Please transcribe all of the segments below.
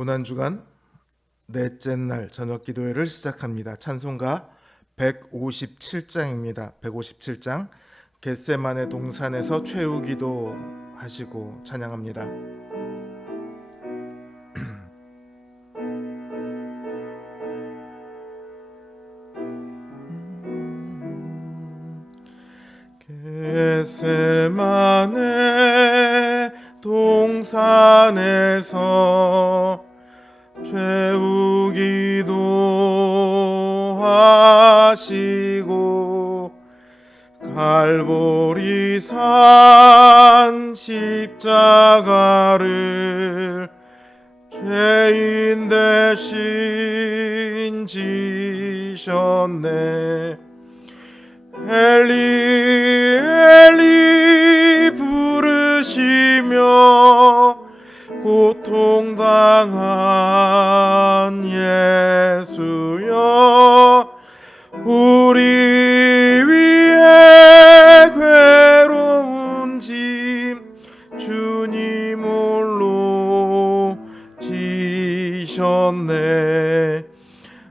고난주간 넷째 날 저녁 기도회를 시작합니다. 찬송가 157장입니다. 157장 겟세마네 동산에서 최후 기도 하시고 찬양합니다. 겟세마네 동산에서 최후 기도하시고 갈보리산 십자가를 죄인 대신 지셨네. 엘리 엘리 부르시며 고통당한 예수여, 우리 위에 괴로운 짐 주님 홀로 지셨네.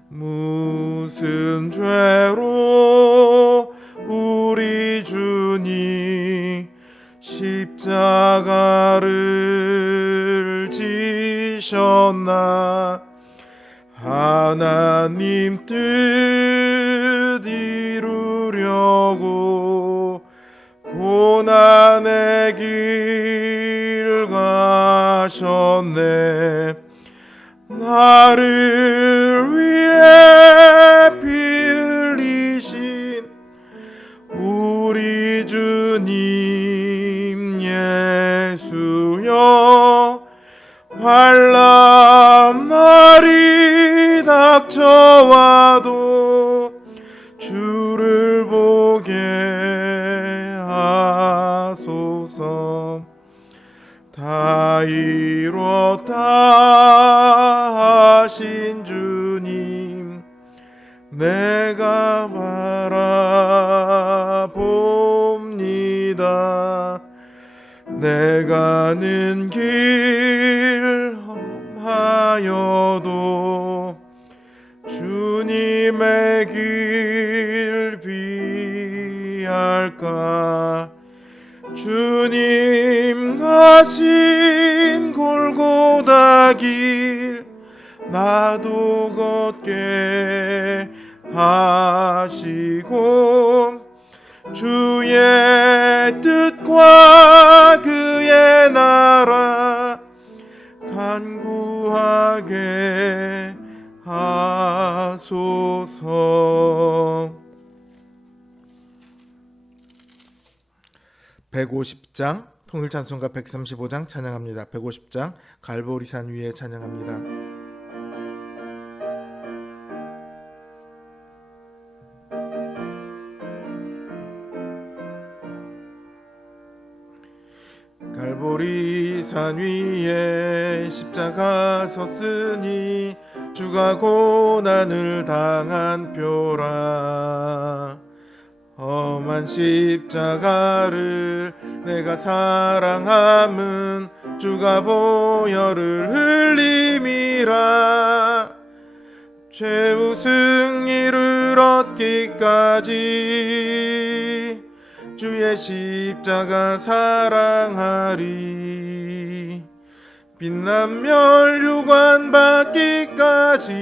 무슨 죄로 우리 주님 십자가를 지셨나. 하나님 뜻 이루려고 고난의 길 가셨네. 나를 위해 피 흘리신 우리 주님 예수여, 환난 날이 닥쳐와도 주를 보게 하소서. 다 이뤘다 하신 주님 내가 바라봅니다. 내가 가는 길 험하여도 주님의 길 비할까. 주님 가신 골고다 길 나도 걷게 하시고, 주의 뜻과 그의 나라 간구하게 하소서. 150장 통일찬송가 135장 찬양합니다. 150장 갈보리산 위에 찬양합니다. 갈보리산 위에 십자가 섰으니 주가 고난을 당한 표라. 험한 십자가를 내가 사랑함은 주가 보혈을 흘림이라. 최후 승리를 얻기까지 주의 십자가 사랑하리. 빛난 멸류관 받기까지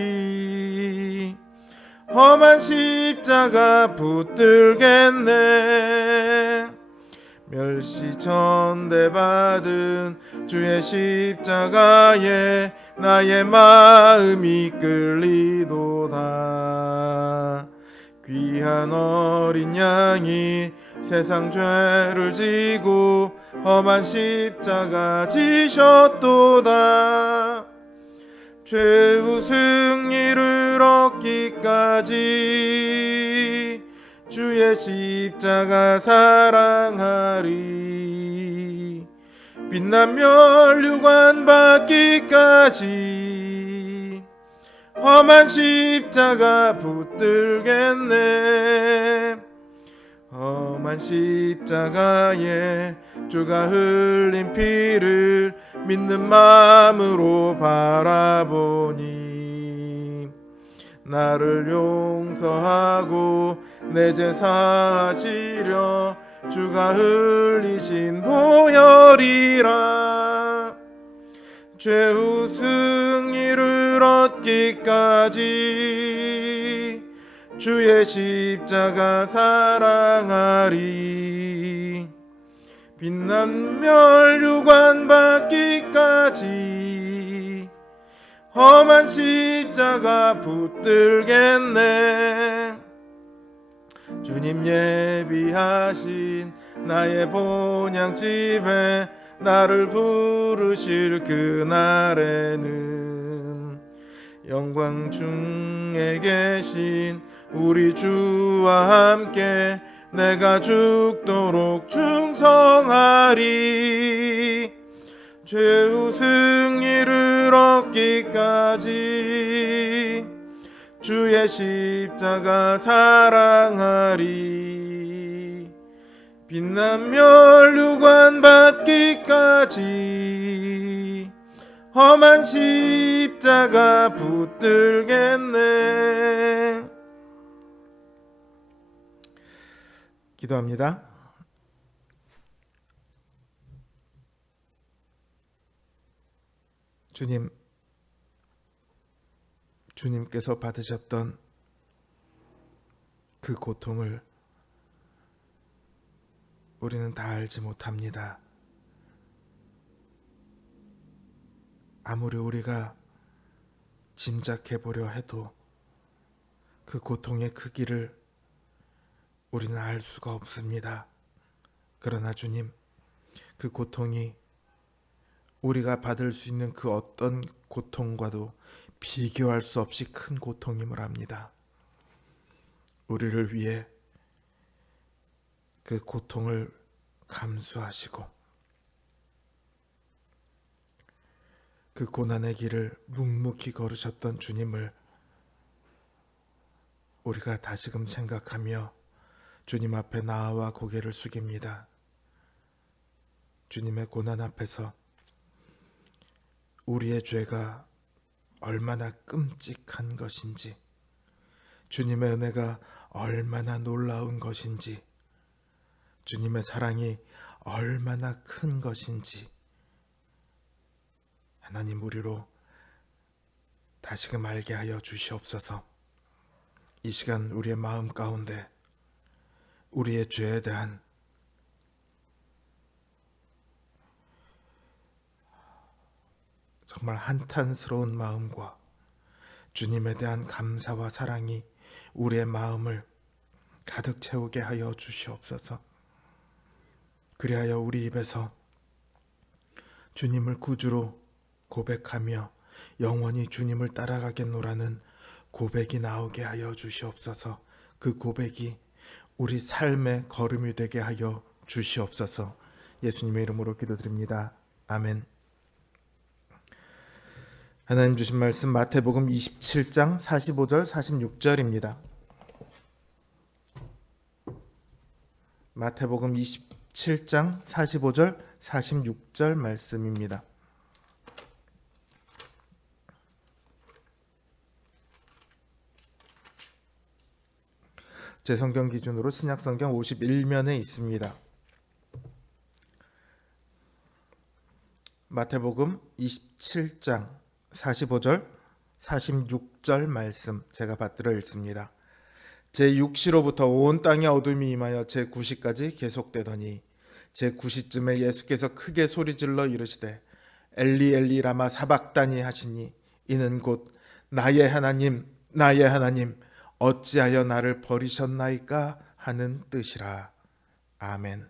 험한 십자가 붙들겠네. 멸시 전대받은 주의 십자가에 나의 마음이 끌리도다. 귀한 어린 양이 세상 죄를 지고 험한 십자가 지셨도다. 최후 승리를 얻기까지 주의 십자가 사랑하리. 빛난 멸류관 받기까지 험한 십자가 붙들겠네. 험한 십자가에 주가 흘린 피를 믿는 마음으로 바라보니 나를 용서하고 내 죄사 지려 주가 흘리신 보혈이라. 죄우 승리를 얻기까지 주의 십자가 사랑하리. 빛난 멸류관 받기까지 험한 십자가 붙들겠네. 주님 예비하신 나의 본향집에 나를 부르실 그날에는 영광 중에 계신 우리 주와 함께 내가 죽도록 충성하리. 죄우 승리를 얻기까지 주의 십자가 사랑하리. 빛난 멸류관 받기까지 험한 십자가 붙들겠네. 기도합니다. 주님께서 받으셨던 그 고통을 우리는 다 알지 못합니다. 아무리 우리가 짐작해 보려 해도 그 고통의 크기를 우리는 알 수가 없습니다. 그러나 주님, 그 고통이 우리가 받을 수 있는 그 어떤 고통과도 비교할 수 없이 큰 고통임을 압니다. 우리를 위해 그 고통을 감수하시고 그 고난의 길을 묵묵히 걸으셨던 주님을 우리가 다시금 생각하며 주님 앞에 나아와 고개를 숙입니다. 주님의 고난 앞에서 우리의 죄가 얼마나 끔찍한 것인지, 주님의 은혜가 얼마나 놀라운 것인지, 주님의 사랑이 얼마나 큰 것인지 하나님 우리로 다시금 알게 하여 주시옵소서. 이 시간 우리의 마음 가운데 우리의 죄에 대한 정말 한탄스러운 마음과 주님에 대한 감사와 사랑이 우리의 마음을 가득 채우게 하여 주시옵소서. 그리하여 우리 입에서 주님을 구주로 고백하며 영원히 주님을 따라가겠노라는 고백이 나오게 하여 주시옵소서. 그 고백이 우리 삶의 걸음이 되게 하여 주시옵소서. 예수님의 이름으로 기도드립니다. 아멘. 하나님 주신 말씀 마태복음 27장 45절 46절입니다. 마태복음 27장 45절 46절 말씀입니다. 제 성경 기준으로 신약성경 51면에 있습니다. 마태복음 27장 45절 46절 말씀 제가 받들어 읽습니다. 제6시로부터 온 땅에 어둠이 임하여 제9시까지 계속되더니 제9시쯤에 예수께서 크게 소리질러 이르시되 엘리 엘리 라마 사박다니 하시니 이는 곧 나의 하나님 나의 하나님 어찌하여 나를 버리셨나이까 하는 뜻이라. 아멘.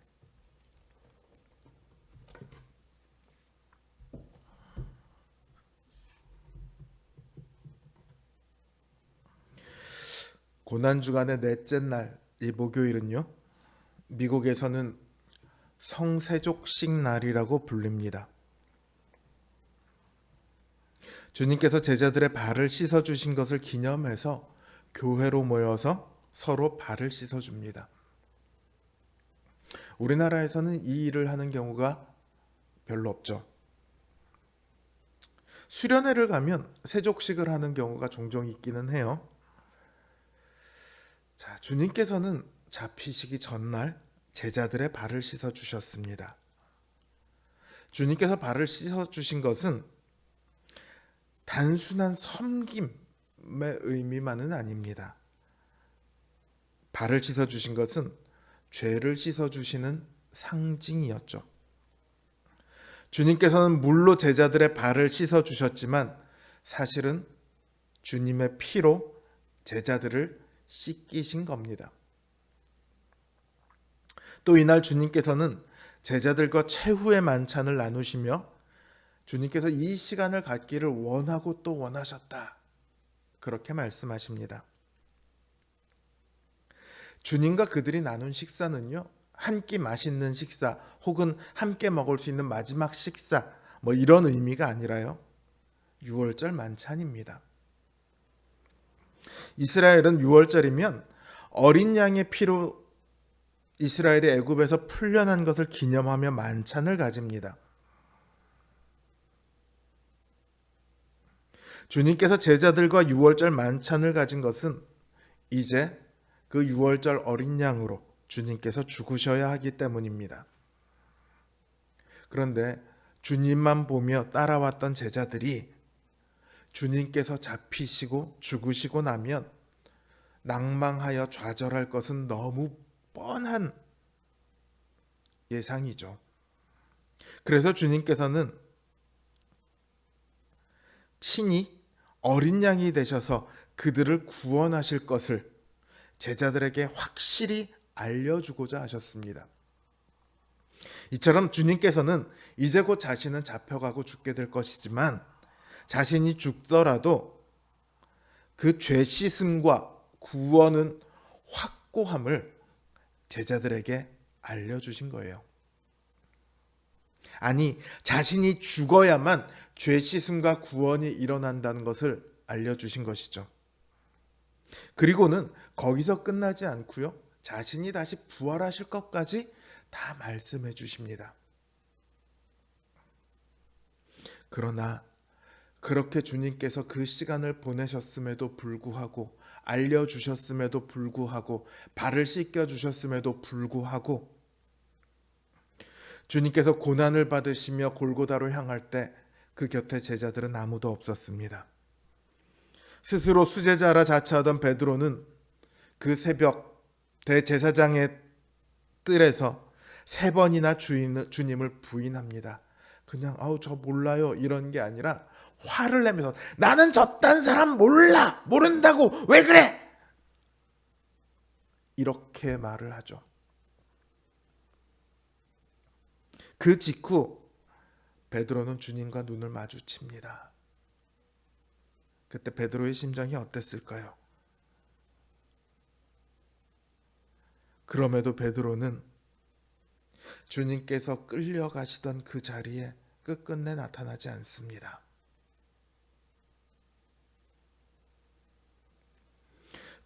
고난주간의 넷째 날, 이 목요일은요, 미국에서는 성세족식 날이라고 불립니다. 주님께서 제자들의 발을 씻어주신 것을 기념해서 교회로 모여서 서로 발을 씻어줍니다. 우리나라에서는 이 일을 하는 경우가 별로 없죠. 수련회를 가면 세족식을 하는 경우가 종종 있기는 해요. 자, 주님께서는 잡히시기 전날 제자들의 발을 씻어 주셨습니다. 주님께서 발을 씻어 주신 것은 단순한 섬김의 의미만은 아닙니다. 발을 씻어 주신 것은 죄를 씻어 주시는 상징이었죠. 주님께서는 물로 제자들의 발을 씻어 주셨지만 사실은 주님의 피로 제자들을 씻기신 겁니다. 또 이날 주님께서는 제자들과 최후의 만찬을 나누시며 주님께서 이 시간을 갖기를 원하고 또 원하셨다. 그렇게 말씀하십니다. 주님과 그들이 나눈 식사는요, 한 끼 맛있는 식사 혹은 함께 먹을 수 있는 마지막 식사 이런 의미가 아니라요, 유월절 만찬입니다. 이스라엘은 유월절이면 어린 양의 피로 이스라엘이 애굽에서 풀려난 것을 기념하며 만찬을 가집니다. 주님께서 제자들과 유월절 만찬을 가진 것은 이제 그 유월절 어린 양으로 주님께서 죽으셔야 하기 때문입니다. 그런데 주님만 보며 따라왔던 제자들이 주님께서 잡히시고 죽으시고 나면 낭망하여 좌절할 것은 너무 뻔한 예상이죠. 그래서 주님께서는 친히 어린 양이 되셔서 그들을 구원하실 것을 제자들에게 확실히 알려주고자 하셨습니다. 이처럼 주님께서는 이제 곧 자신은 잡혀가고 죽게 될 것이지만 자신이 죽더라도 그 죄 씻음과 구원은 확고함을 제자들에게 알려주신 거예요. 아니, 자신이 죽어야만 죄 씻음과 구원이 일어난다는 것을 알려주신 것이죠. 그리고는 거기서 끝나지 않고요, 자신이 다시 부활하실 것까지 다 말씀해 주십니다. 그러나 그렇게 주님께서 그 시간을 보내셨음에도 불구하고, 알려주셨음에도 불구하고, 발을 씻겨주셨음에도 불구하고 주님께서 고난을 받으시며 골고다로 향할 때 그 곁에 제자들은 아무도 없었습니다. 스스로 수제자라 자처하던 베드로는 그 새벽 대제사장의 뜰에서 3번이나 주님을 부인합니다. 그냥 저 몰라요 이런 게 아니라 화를 내면서 나는 저딴 사람 몰라, 모른다고 왜 그래? 이렇게 말을 하죠. 그 직후 베드로는 주님과 눈을 마주칩니다. 그때 베드로의 심정이 어땠을까요? 그럼에도 베드로는 주님께서 끌려가시던 그 자리에 끝끝내 나타나지 않습니다.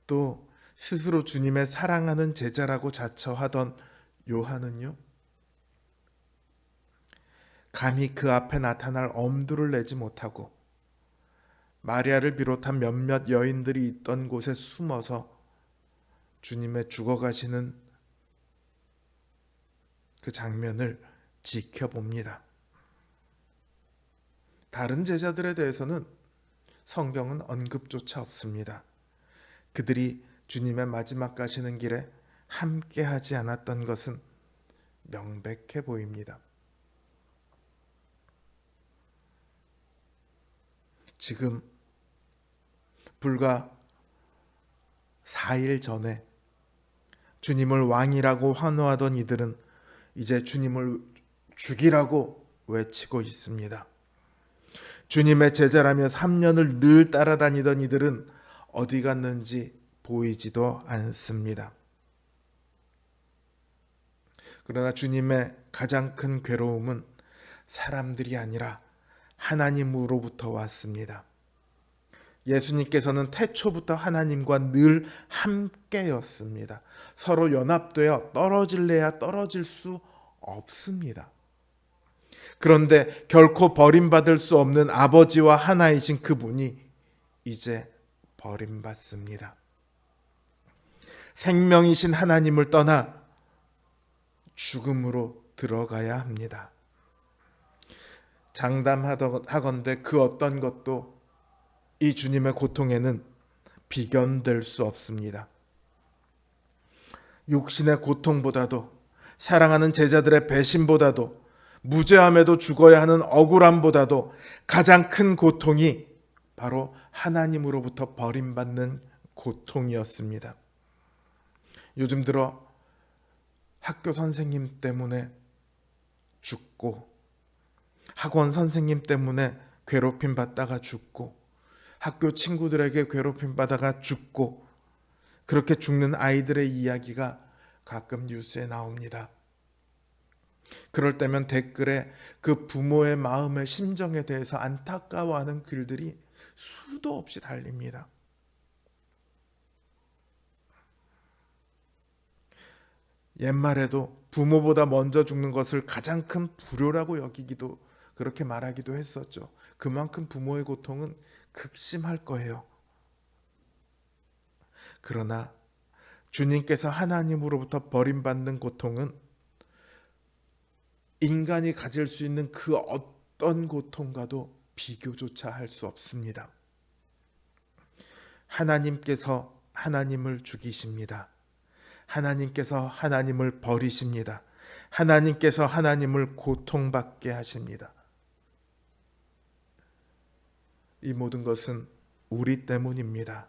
또 스스로 주님의 사랑하는 제자라고 자처하던 요한은요, 감히 그 앞에 나타날 엄두를 내지 못하고 마리아를 비롯한 몇몇 여인들이 있던 곳에 숨어서 주님의 죽어가시는 그 장면을 지켜봅니다. 다른 제자들에 대해서는 성경은 언급조차 없습니다. 그들이 주님의 마지막 가시는 길에 함께 하지 않았던 것은 명백해 보입니다. 지금 불과 4일 전에 주님을 왕이라고 환호하던 이들은 이제 주님을 죽이라고 외치고 있습니다. 주님의 제자라며 3년을 늘 따라다니던 이들은 어디 갔는지 보이지도 않습니다. 그러나 주님의 가장 큰 괴로움은 사람들이 아니라 하나님으로부터 왔습니다. 예수님께서는 태초부터 하나님과 늘 함께였습니다. 서로 연합되어 떨어질래야 떨어질 수 없습니다. 그런데 결코 버림받을 수 없는 아버지와 하나이신 그분이 이제 버림받습니다. 생명이신 하나님을 떠나 죽음으로 들어가야 합니다. 장담하건대 그 어떤 것도 이 주님의 고통에는 비견될 수 없습니다. 육신의 고통보다도, 사랑하는 제자들의 배신보다도, 무죄함에도 죽어야 하는 억울함보다도 가장 큰 고통이 바로 하나님으로부터 버림받는 고통이었습니다. 요즘 들어 학교 선생님 때문에 죽고, 학원 선생님 때문에 괴롭힘 받다가 죽고, 학교 친구들에게 괴롭힘 받다가 죽고, 그렇게 죽는 아이들의 이야기가 가끔 뉴스에 나옵니다. 그럴 때면 댓글에 그 부모의 마음의 심정에 대해서 안타까워하는 글들이 수도 없이 달립니다. 옛말에도 부모보다 먼저 죽는 것을 가장 큰 불효라고 여기기도, 그렇게 말하기도 했었죠. 그만큼 부모의 고통은 극심할 거예요. 그러나 주님께서 하나님으로부터 버림받는 고통은 인간이 가질 수 있는 그 어떤 고통과도 비교조차 할 수 없습니다. 하나님께서 하나님을 죽이십니다. 하나님께서 하나님을 버리십니다. 하나님께서 하나님을 고통받게 하십니다. 이 모든 것은 우리 때문입니다.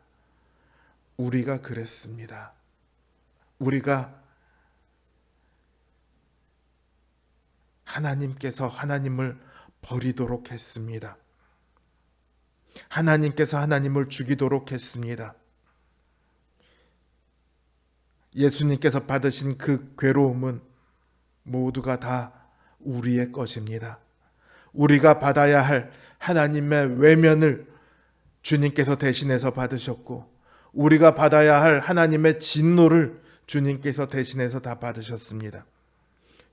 우리가 그랬습니다. 우리가 하나님께서 하나님을 버리도록 했습니다. 하나님께서 하나님을 죽이도록 했습니다. 예수님께서 받으신 그 괴로움은 모두가 다 우리의 것입니다. 우리가 받아야 할 하나님의 외면을 주님께서 대신해서 받으셨고, 우리가 받아야 할 하나님의 진노를 주님께서 대신해서 다 받으셨습니다.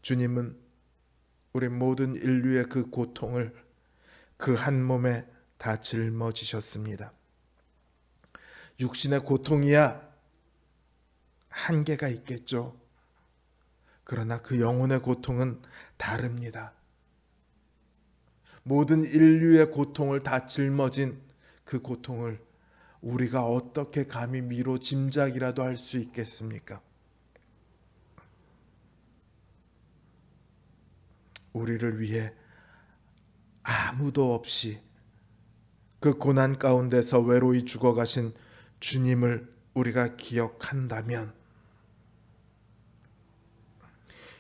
주님은 우리 모든 인류의 그 고통을 그 한 몸에 다 짊어지셨습니다. 육신의 고통이야 한계가 있겠죠. 그러나 그 영혼의 고통은 다릅니다. 모든 인류의 고통을 다 짊어진 그 고통을 우리가 어떻게 감히 미로 짐작이라도 할 수 있겠습니까? 우리를 위해 아무도 없이 그 고난 가운데서 외로이 죽어가신 주님을 우리가 기억한다면,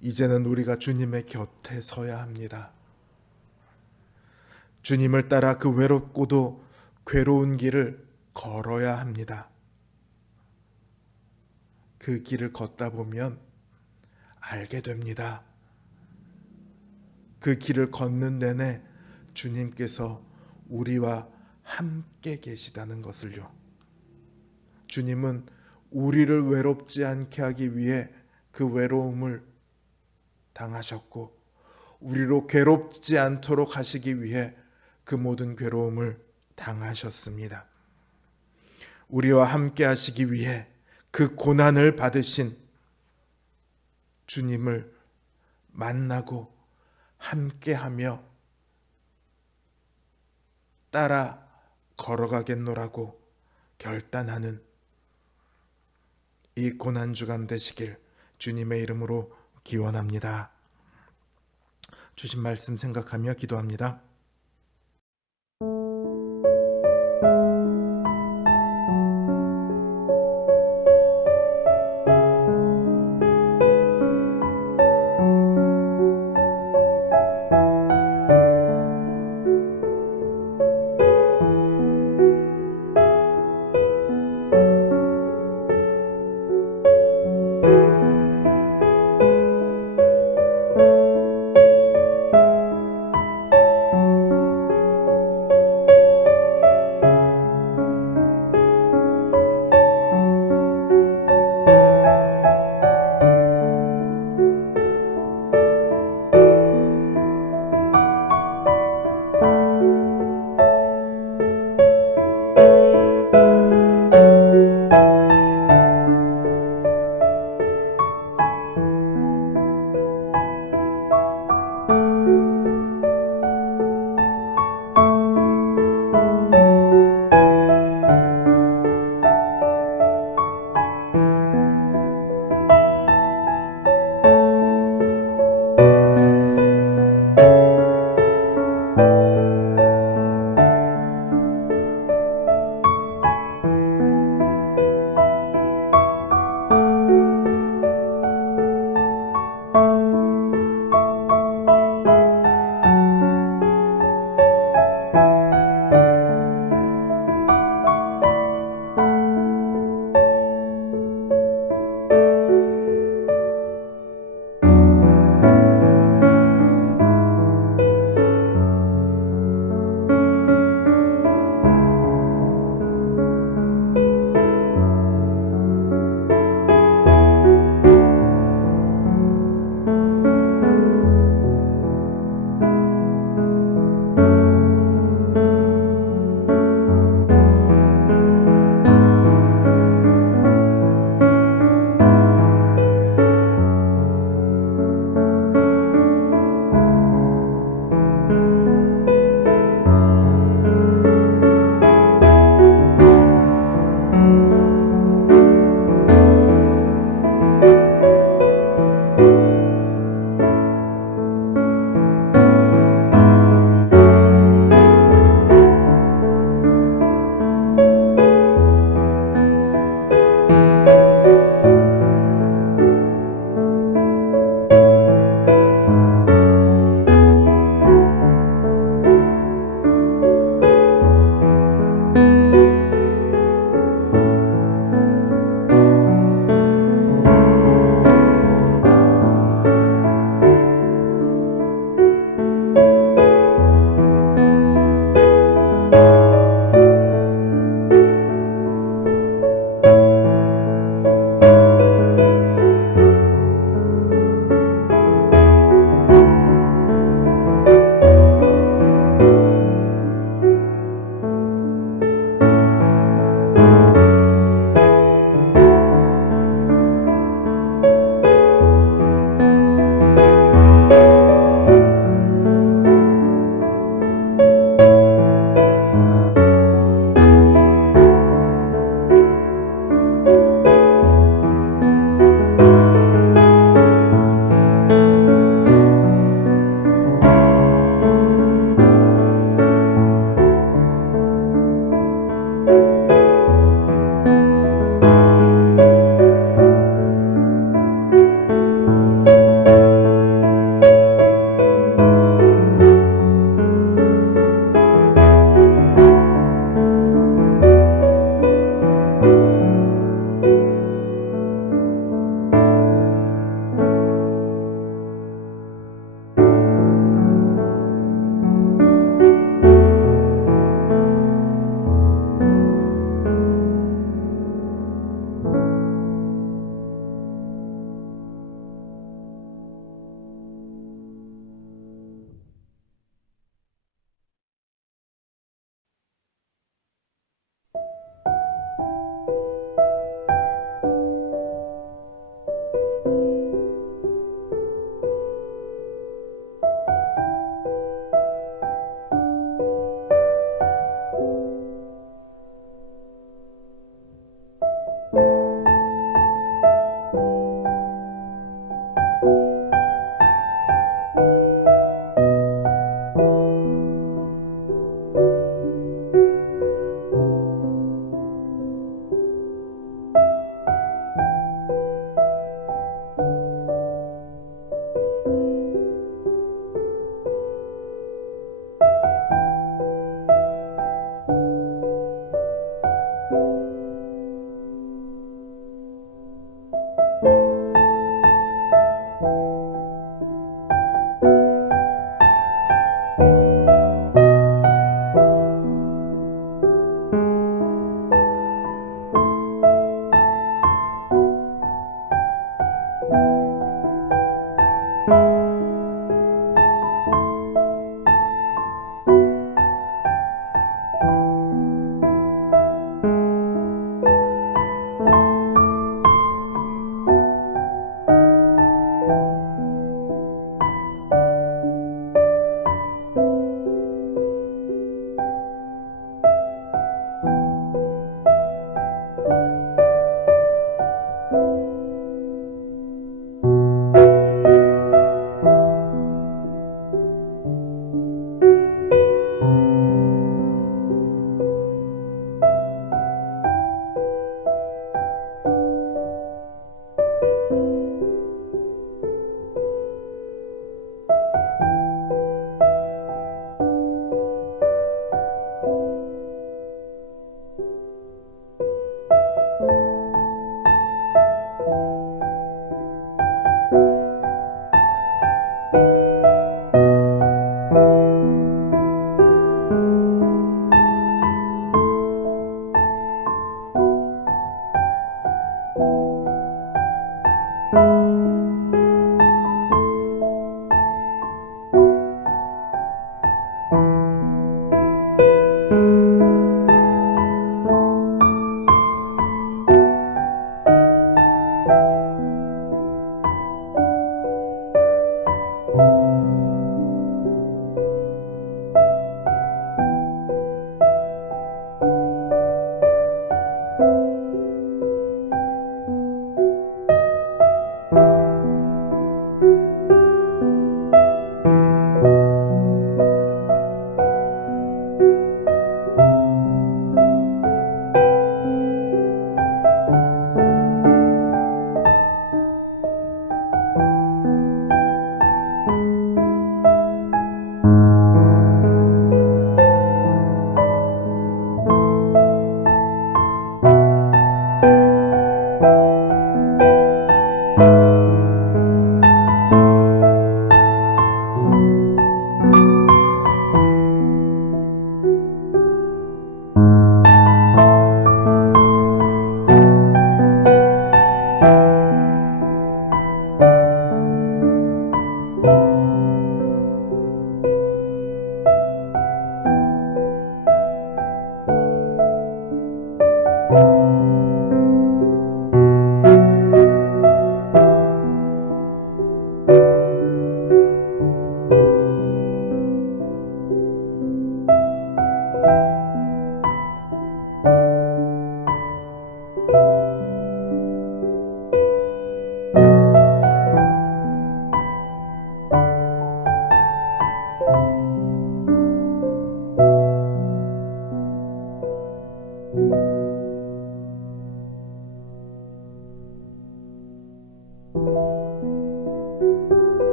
이제는 우리가 주님의 곁에 서야 합니다. 주님을 따라 그 외롭고도 괴로운 길을 걸어야 합니다. 그 길을 걷다 보면 알게 됩니다. 그 길을 걷는 내내 주님께서 우리와 함께 계시다는 것을요. 주님은 우리를 외롭지 않게 하기 위해 그 외로움을 당하셨고, 우리로 괴롭지 않도록 하시기 위해 그 모든 괴로움을 당하셨습니다. 우리와 함께 하시기 위해 그 고난을 받으신 주님을 만나고 함께하며 따라 걸어가겠노라고 결단하는 이 고난주간 되시길 주님의 이름으로 기원합니다. 주신 말씀 생각하며 기도합니다.